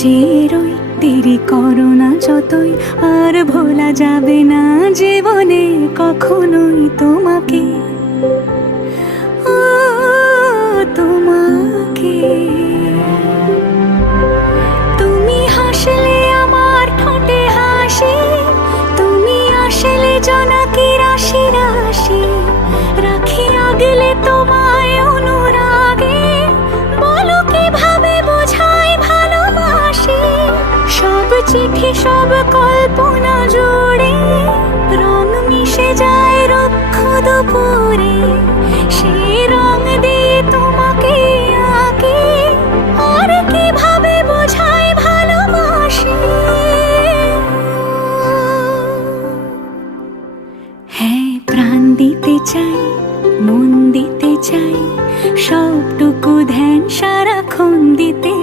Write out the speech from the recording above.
চেরোই দেরি করো না যতই, আর ভোলা যাবে না জীবনে কখনোই তোমাকে, ও তোমাকে।